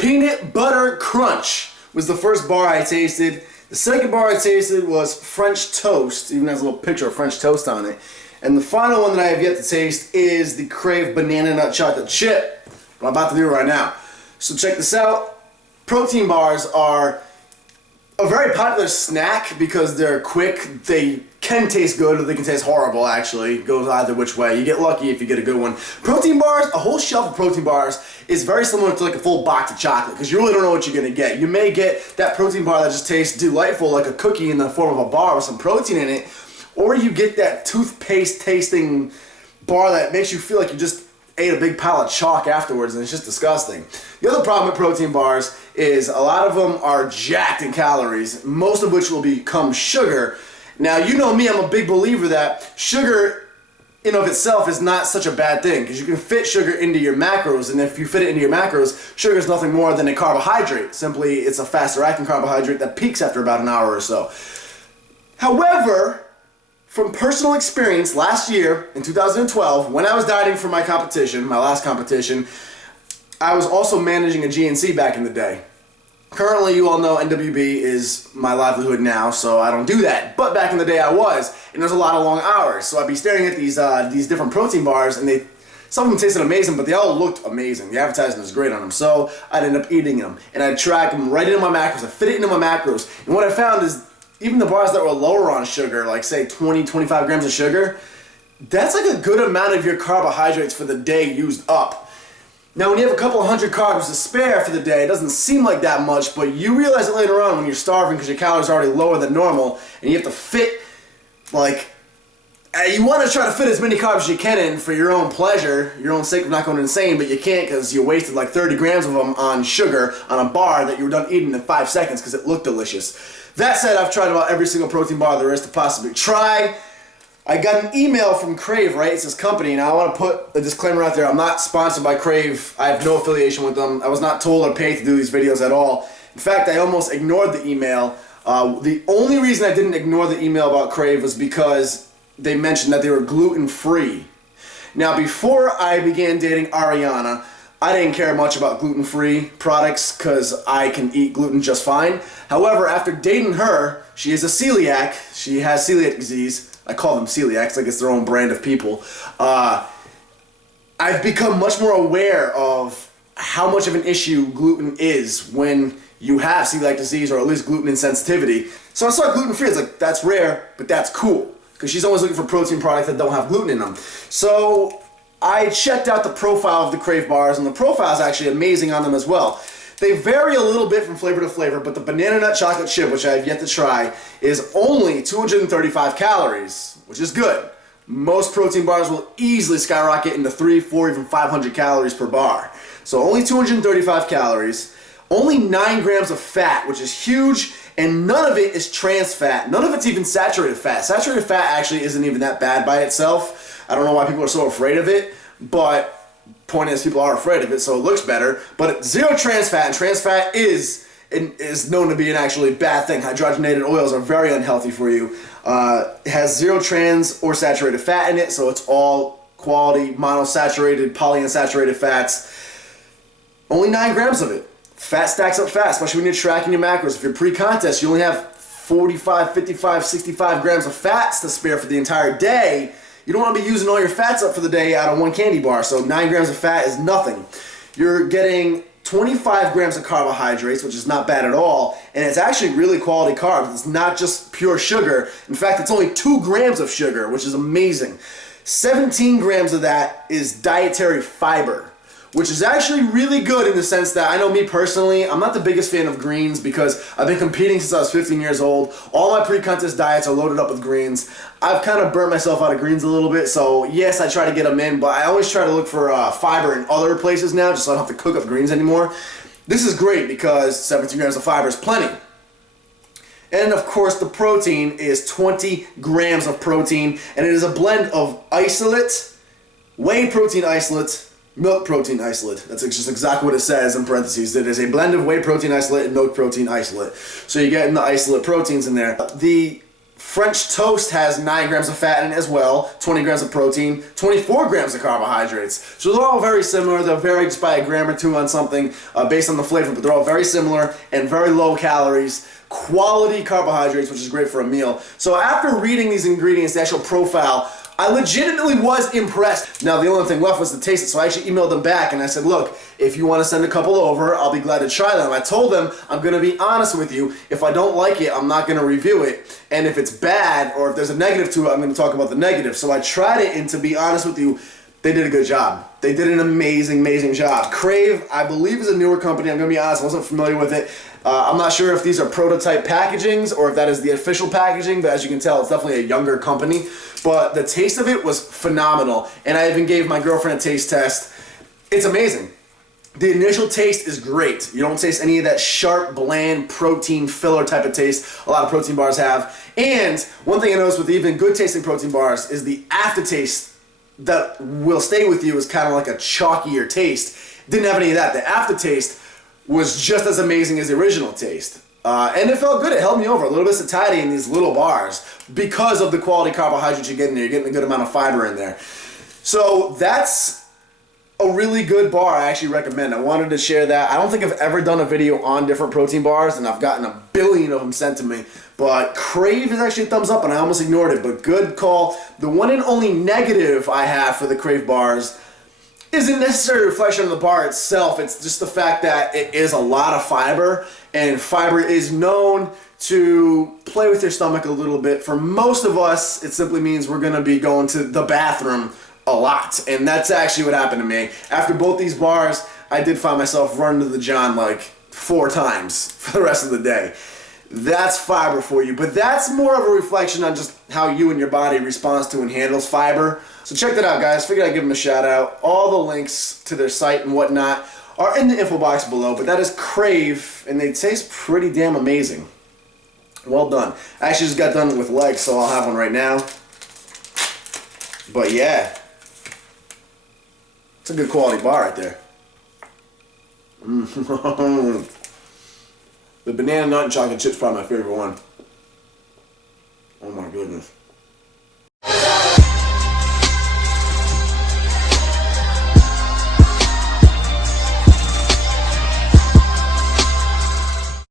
Peanut Butter Crunch was the first bar I tasted. The second bar I tasted was French Toast, even has a little picture of French toast on it. And the final one that I have yet to taste is the Crave Banana Nut Chocolate Chip. What I'm about to do right now. So check this out. Protein bars are a very popular snack because they're quick. They can taste good or they can taste horrible, actually. It goes either which way. You get lucky if you get a good one. Protein bars, a whole shelf of protein bars is very similar to like a full box of chocolate because you really don't know what you're going to get. You may get that protein bar that just tastes delightful like a cookie in the form of a bar with some protein in it, or you get that toothpaste tasting bar that makes you feel like you just ate a big pile of chalk afterwards and it's just disgusting. The other problem with protein bars is a lot of them are jacked in calories, most of which will become sugar. Now, you know me, I'm a big believer that sugar in of itself is not such a bad thing because you can fit sugar into your macros, and if you fit it into your macros, sugar is nothing more than a carbohydrate. Simply, it's a faster acting carbohydrate that peaks after about an hour or so. However, from personal experience, last year, in 2012, when I was dieting for my competition, my last competition, I was also managing a GNC back in the day. Currently, you all know NWB is my livelihood now, so I don't do that. But back in the day, I was, and there's a lot of long hours. So I'd be staring at these different protein bars, and some of them tasted amazing, but they all looked amazing. The advertising was great on them, so I'd end up eating them, and I'd track them right into my macros. I'd fit it into my macros, and what I found is even the bars that were lower on sugar, like say 20, 25 grams of sugar, that's like a good amount of your carbohydrates for the day used up. Now when you have a couple of hundred carbs to spare for the day, it doesn't seem like that much, but you realize it later on when you're starving because your calories are already lower than normal, and you have to fit, you want to try to fit as many carbs as you can in for your own pleasure, your own sake of not going insane, but you can't because you wasted like 30 grams of them on sugar on a bar that you were done eating in 5 seconds because it looked delicious. That said, I've tried about every single protein bar there is to possibly try. I got an email from Crave, right? It's this company, and I want to put a disclaimer out there. I'm not sponsored by Crave. I have no affiliation with them. I was not told or paid to do these videos at all. In fact, I almost ignored the email. The only reason I didn't ignore the email about Crave was because they mentioned that they were gluten-free. Now, before I began dating Ariana, I didn't care much about gluten-free products because I can eat gluten just fine. However, after dating her, she is a celiac. She has celiac disease. I call them celiacs, like it's their own brand of people. I've become much more aware of how much of an issue gluten is when you have celiac disease or at least gluten insensitivity. So I saw gluten-free. It's like, that's rare, but that's cool. Because she's always looking for protein products that don't have gluten in them. So I checked out the profile of the Crave bars, and the profile is actually amazing on them as well. They vary a little bit from flavor to flavor, but the Banana Nut Chocolate Chip, which I have yet to try, is only 235 calories, which is good. Most protein bars will easily skyrocket into 300, 400, even 500 calories per bar. So only 235 calories, only 9 grams of fat, which is huge, and none of it is trans fat. None of it's even saturated fat. Saturated fat actually isn't even that bad by itself. I don't know why people are so afraid of it, but point is people are afraid of it, so it looks better. But zero trans fat, and trans fat is known to be an actually bad thing. Hydrogenated oils are very unhealthy for you. It has zero trans or saturated fat in it, so it's all quality monosaturated, polyunsaturated fats. Only 9 grams of it. Fat stacks up fast, especially when you're tracking your macros. If you're pre-contest, you only have 45, 55, 65 grams of fats to spare for the entire day. You don't want to be using all your fats up for the day out of one candy bar, so 9 grams of fat is nothing. You're getting 25 grams of carbohydrates, which is not bad at all, and it's actually really quality carbs. It's not just pure sugar. In fact, it's only 2 grams of sugar, which is amazing. 17 grams of that is dietary fiber, which is actually really good in the sense that I know me personally, I'm not the biggest fan of greens because I've been competing since I was 15 years old. All my pre-contest diets are loaded up with greens. I've kind of burnt myself out of greens a little bit, so yes, I try to get them in, but I always try to look for fiber in other places now just so I don't have to cook up greens anymore. This is great because 17 grams of fiber is plenty. And of course, the protein is 20 grams of protein, and it is a blend of isolate, whey protein isolate, milk protein isolate. That's just exactly what it says in parentheses. It is a blend of whey protein isolate and milk protein isolate. So you're getting the isolate proteins in there. The French toast has 9 grams of fat in it as well, 20 grams of protein, 24 grams of carbohydrates. So they're all very similar. They'll vary just by a gram or two on something based on the flavor, but they're all very similar and very low calories. Quality carbohydrates, which is great for a meal. So after reading these ingredients, the actual profile, I legitimately was impressed. Now the only thing left was to taste it, so I actually emailed them back and I said, look, if you want to send a couple over, I'll be glad to try them. I told them, I'm going to be honest with you. If I don't like it, I'm not going to review it. And if it's bad, or if there's a negative to it, I'm going to talk about the negative. So I tried it, and to be honest with you, they did a good job. They did an amazing, amazing job. Crave, I believe, is a newer company. I'm going to be honest, I wasn't familiar with it. I'm not sure if these are prototype packagings or if that is the official packaging, but as you can tell, it's definitely a younger company. But the taste of it was phenomenal, and I even gave my girlfriend a taste test. It's amazing. The initial taste is great. You don't taste any of that sharp, bland, protein filler type of taste a lot of protein bars have. And one thing I noticed with even good tasting protein bars is the aftertaste that will stay with you is kind of like a chalkier taste. Didn't have any of that. The aftertaste was just as amazing as the original taste. And it felt good. It held me over. A little bit satiety in these little bars because of the quality carbohydrates you're getting there. You're getting a good amount of fiber in there. So that's a really good bar I actually recommend. I wanted to share that. I don't think I've ever done a video on different protein bars, and I've gotten a billion of them sent to me. But Crave is actually a thumbs up, and I almost ignored it, but good call. The one and only negative I have for the Crave bars isn't necessarily a reflection on the bar itself. It's just the fact that it is a lot of fiber, and fiber is known to play with your stomach a little bit. For most of us, it simply means we're going to be going to the bathroom a lot, and that's actually what happened to me. After both these bars, I did find myself running to the john like 4 times for the rest of the day. That's fiber for you, but that's more of a reflection on just how you and your body responds to and handles fiber. So check that out, guys. Figured I'd give them a shout out. All the links to their site and whatnot are in the info box below, but that is Crave, and they taste pretty damn amazing. Well done. I actually just got done with legs, so I'll have one right now. But yeah, it's a good quality bar right there. The banana nut and chocolate chip's probably my favorite one. Oh my goodness.